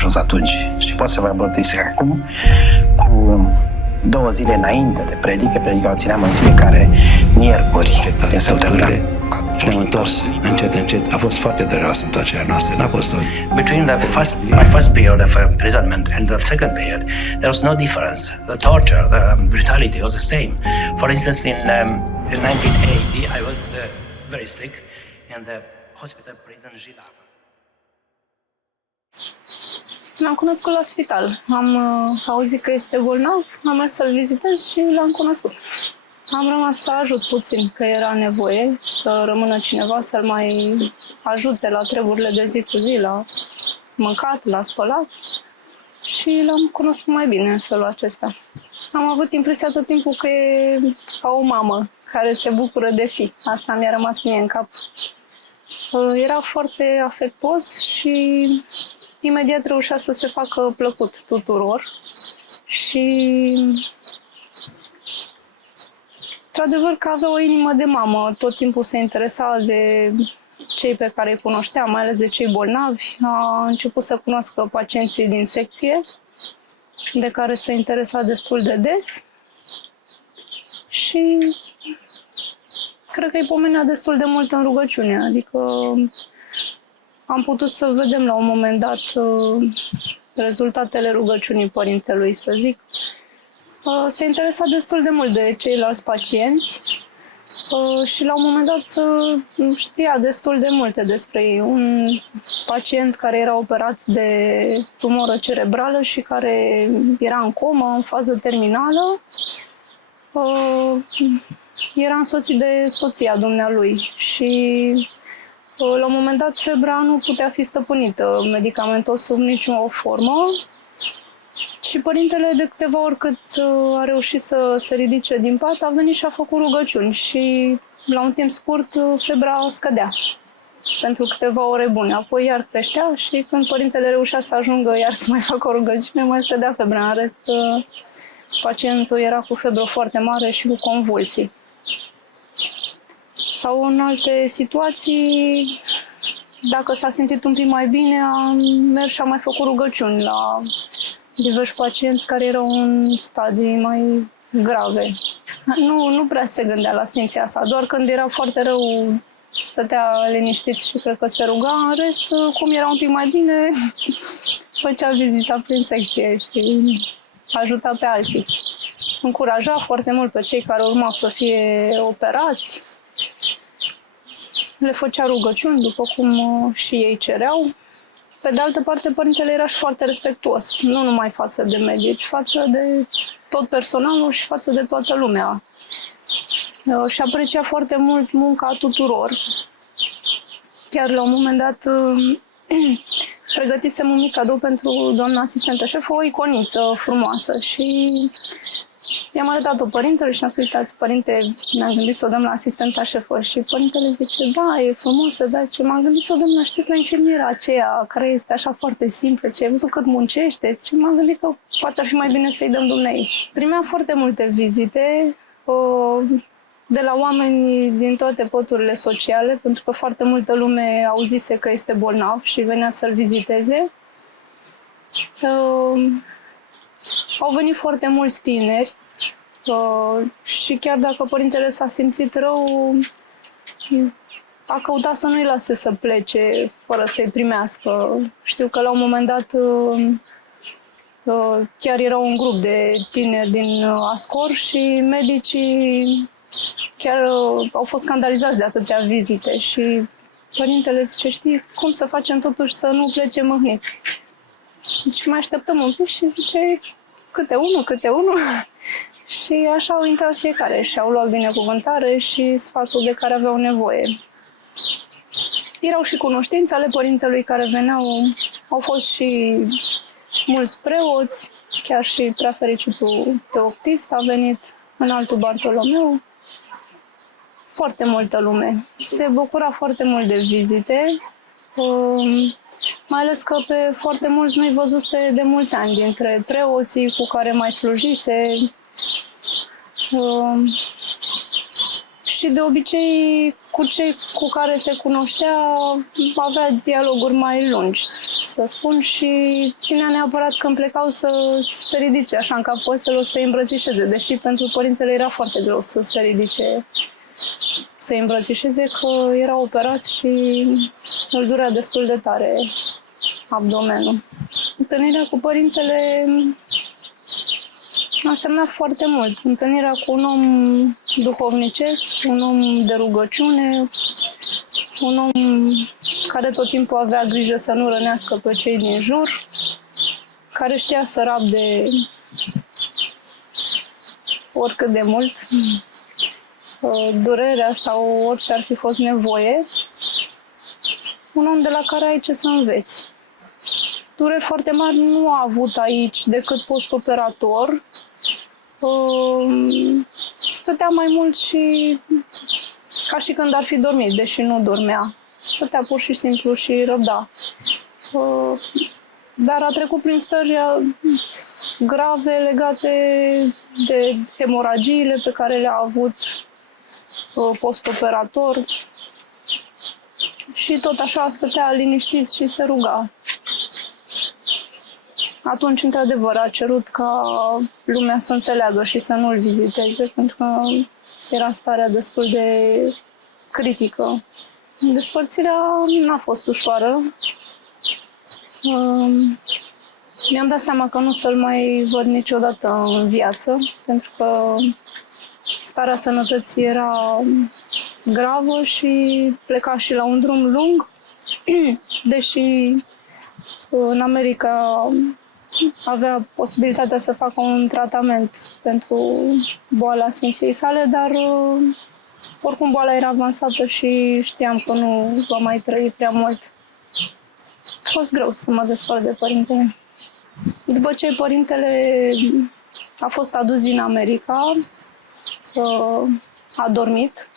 ajuns atunci. Și pot să vă mărturisesc acum, cu 2 zile înainte de predică o țineam în fiecare miercuri din săptămână. Și ne-am întors încet. A fost foarte dureroasă întoarcerea noastră. N-a fost Between my first period of imprisonment and the second period, there was no difference. The torture, the brutality was the same. For instance, in 1980, I was very sick in the hospital prison Jilav. L-am cunoscut la spital. Am auzit că este bolnav, am mers să-l vizitez și l-am cunoscut. Am rămas să ajut puțin, că era nevoie să rămână cineva să-l mai ajute la treburile de zi cu zi, la mâncat, la spălat. Și l-am cunoscut mai bine în felul acesta. Am avut impresia tot timpul că e ca o mamă care se bucură de fi. Asta mi-a rămas mie în cap. Era foarte afectuos și imediat reușea să se facă plăcut tuturor. Și într-adevăr că avea o inimă de mamă, tot timpul se interesa de cei pe care îi cunoștea, mai ales de cei bolnavi. A început să cunoască pacienții din secție, de care se interesa destul de des. Și cred că îi pomenea destul de mult în rugăciune, adică am putut să vedem la un moment dat rezultatele rugăciunii părintelui, să zic. Se interesa destul de mult de ceilalți pacienți și la un moment dat știa destul de multe despre ei. Un pacient care era operat de tumoră cerebrală și care era în comă, în fază terminală, era însoțit de soția dumnealui și la un moment dat febra nu putea fi stăpânită medicamentos sub nicio formă. Și părintele, de câteva ori cât a reușit să se ridice din pat, a venit și a făcut rugăciuni și la un timp scurt febra scădea pentru câteva ore bune. Apoi iar creștea și când părintele reușea să ajungă iar să mai facă o rugăciune, mai scădea febra. În rest, pacientul era cu febră foarte mare și cu convulsii. Sau în alte situații, dacă s-a simțit un pic mai bine, a mers și a mai făcut rugăciuni la diversi pacienți care erau în stadii mai grave. Nu prea se gândea la sfinția sa, doar când era foarte rău stătea liniștit și cred că se ruga. În rest, cum era un pic mai bine, făcea vizita prin secție și ajuta pe alții. Încuraja foarte mult pe cei care urmau să fie operați. Le făcea rugăciuni după cum și ei cereau. Pe de altă parte, părintele era și foarte respectuos, nu numai față de medici, față de tot personalul și față de toată lumea. Și aprecia foarte mult munca tuturor. Chiar la un moment dat pregătisem un mic cadou pentru doamna asistentă șef, o iconiță frumoasă și i-am arătat-o părintele și am spus, uitați, părinte, ne-am gândit să o dăm la asistenta șefă. Și părintele zice, da, e frumoasă, dar zice, m-am gândit să o dăm la, știți, la infirmiera aceea, care este așa foarte simplă, ce ai văzut cât muncește. Și m-am gândit că poate ar fi mai bine să-i dăm dumnei. Primeam foarte multe vizite de la oameni din toate păturile sociale, pentru că foarte multă lume auzise că este bolnav și venea să-l viziteze. Au venit foarte mulți tineri și chiar dacă părintele s-a simțit rău, a căutat să nu-i lase să plece fără să-i primească. Știu că la un moment dat chiar era un grup de tineri din Ascor și medicii chiar au fost scandalizați de atâtea vizite și părintele zice, știi, cum să facem totuși să nu plece mâhniți? Deci mai așteptăm un pic și zice, câte unul. Și așa au intrat fiecare și au luat binecuvântare și sfatul de care aveau nevoie. Erau și cunoștințe ale părintelui care veneau, au fost și mulți preoți, chiar și preafericitul Teoctist a venit, înaltul Bartolomeu, foarte multă lume. Se bucura foarte mult de vizite, mai ales că pe foarte mulți nu-i văzuse de mulți ani, dintre preoții cu care mai slujise. Și de obicei, cu cei cu care se cunoștea avea dialoguri mai lungi, să spun, și ținea neapărat când plecau să se ridice așa în capul să se îmbrățișeze, deși pentru părintele era foarte greu să se ridice, să îmbrățișeze, că era operat și îl durea destul de tare abdomenul. Întâlnirea cu părintele a însemnat foarte mult. Întâlnirea cu un om duhovnicesc, un om de rugăciune, un om care tot timpul avea grijă să nu rănească pe cei din jur, care știa să rabde oricât de mult durerea sau orice ar fi fost nevoie. Un om de la care ai ce să înveți. Dureri foarte mari nu a avut aici decât post-operator. Stătea mai mult și ca și când ar fi dormit, deși nu dormea. Stătea pur și simplu și răbda. Dar a trecut prin stări grave legate de hemoragiile pe care le-a avut post-operator. Și tot așa stătea liniștit și se ruga. Atunci, într-adevăr, a cerut ca lumea să înțeleagă și să nu-l viziteze, pentru că era starea destul de critică. Despărțirea n-a fost ușoară. Mi-am dat seama că nu să-l mai văd niciodată în viață, pentru că starea sănătății era gravă și pleca și la un drum lung, deși în America avea posibilitatea să facă un tratament pentru boala sfinției sale, dar oricum boala era avansată și știam că nu va mai trăi prea mult. A fost greu să mă despart de părintele. După ce părintele a fost adus din America, a dormit,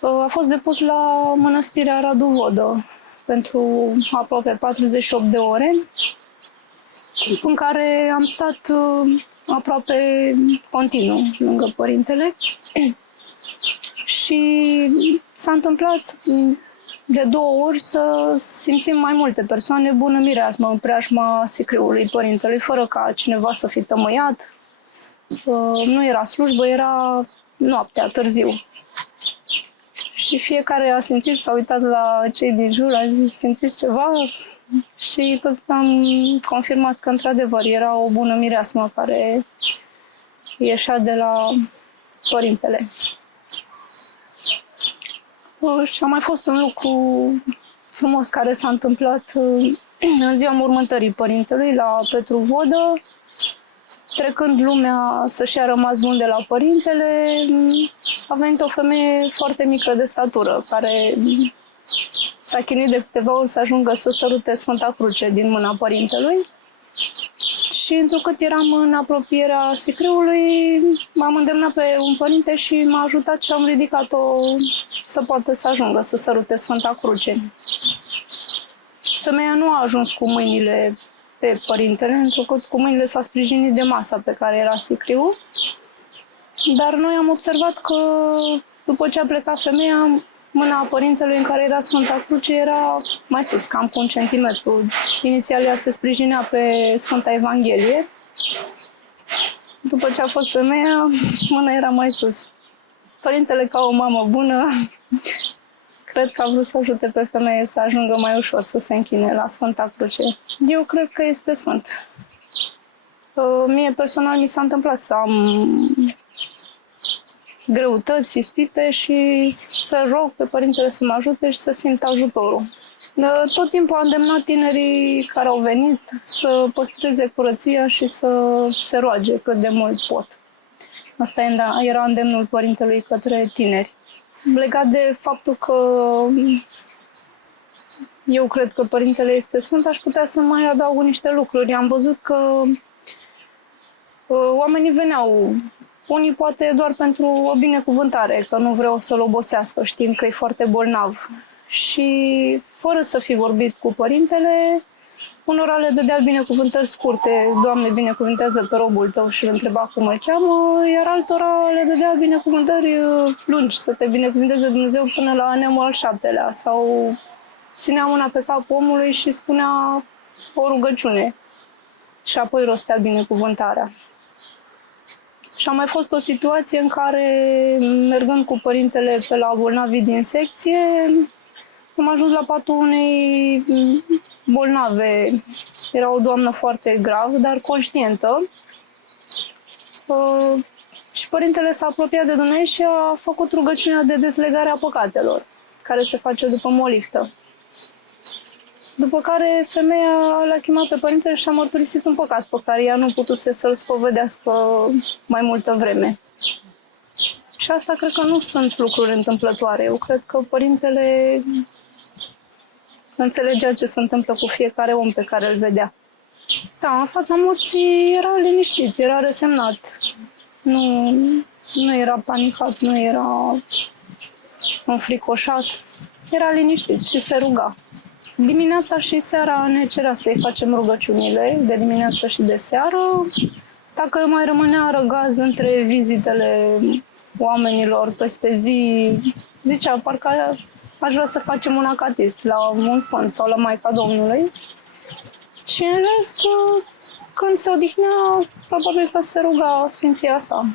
a fost depus la mănăstirea Radu Vodă pentru aproape 48 de ore, în care am stat aproape continuu lângă părintele și s-a întâmplat de 2 ori să simțim mai multe persoane bună mireasmă în preajma sicriului părintelui, fără ca cineva să fi tămăiat. Nu era slujbă, era noaptea, târziu. Și fiecare a simțit, s-a uitat la cei din jur, a zis, simțiți ceva? Și tot am confirmat că, într-adevăr, era o bună mireasmă care ieșea de la părintele. Și a mai fost un lucru frumos care s-a întâmplat în ziua mormântării părintelui la Petru Vodă. Trecând lumea să-și ia rămas bun de la părintele, a venit o femeie foarte mică de statură, care s-a chinuit de câteva ori să ajungă să sărute Sfânta Cruce din mâna părintelui. Și întrucât eram în apropierea sicriului, m-am îndemnat pe un părinte și m-a ajutat și am ridicat-o să poată să ajungă să sărute Sfânta Cruce. Femeia nu a ajuns cu mâinile pe părintele, întrucât cu mâinile s-a sprijinit de masa pe care era sicriul, dar noi am observat că după ce a plecat femeia, mâna părintelui în care era Sfânta Cruce era mai sus, cam cu 1 centimetru. Inițial ea se sprijinea pe Sfânta Evanghelie. După ce a fost femeia, mâna era mai sus. Părintele, ca o mamă bună, cred că a vrut să ajute pe femeie să ajungă mai ușor să se închine la Sfânta Cruce. Eu cred că este sfânt. Mie personal mi s-a întâmplat să am greutăți, ispite și să rog pe părintele să mă ajute și să simt ajutorul. Tot timpul am îndemnat tinerii care au venit să păstreze curăția și să se roage cât de mult pot. Asta era îndemnul părintelui către tineri. Legat de faptul că eu cred că părintele este sfânt, aș putea să mai adaug niște lucruri. Am văzut că oamenii veneau, unii poate doar pentru o binecuvântare, că nu vreau să-l obosească, știind că e foarte bolnav. Și fără să fi vorbit cu părintele, Unora le dădea binecuvântări scurte, Doamne, binecuvântează pe robul tău și îl întreba cum îl cheamă, iar altora le dădea binecuvântări lungi, să te binecuvânteze Dumnezeu până la neamul al 7-lea, sau ținea mâna pe capul omului și spunea o rugăciune și apoi rostea binecuvântarea. Și a mai fost o situație în care, mergând cu părintele pe la bolnavii din secție, am ajuns la patul unei bolnave. Era o doamnă foarte gravă, dar conștientă. Și părintele s-a apropiat de Dumnezeu și a făcut rugăciunea de dezlegare a păcatelor, care se face după moliftă. După care femeia l-a chemat pe părintele și a mărturisit un păcat pe care ea nu putuse să-l spovedească mai multă vreme. Și asta cred că nu sunt lucruri întâmplătoare. Eu cred că părintele înțelegea ce se întâmplă cu fiecare om pe care îl vedea. Da, în fața morții era liniștit, era resemnat. Nu era panicat, nu era înfricoșat. Era liniștit și se ruga. Dimineața și seara ne cerea să-i facem rugăciunile, de dimineață și de seară. Dacă mai rămânea răgaz între vizitele oamenilor peste zi, zicea, parcă aș vrea să facem un acatist la un sfânt sau la Maica Domnului. Și în rest, când se odihnea, probabil că se ruga Sfinția sa.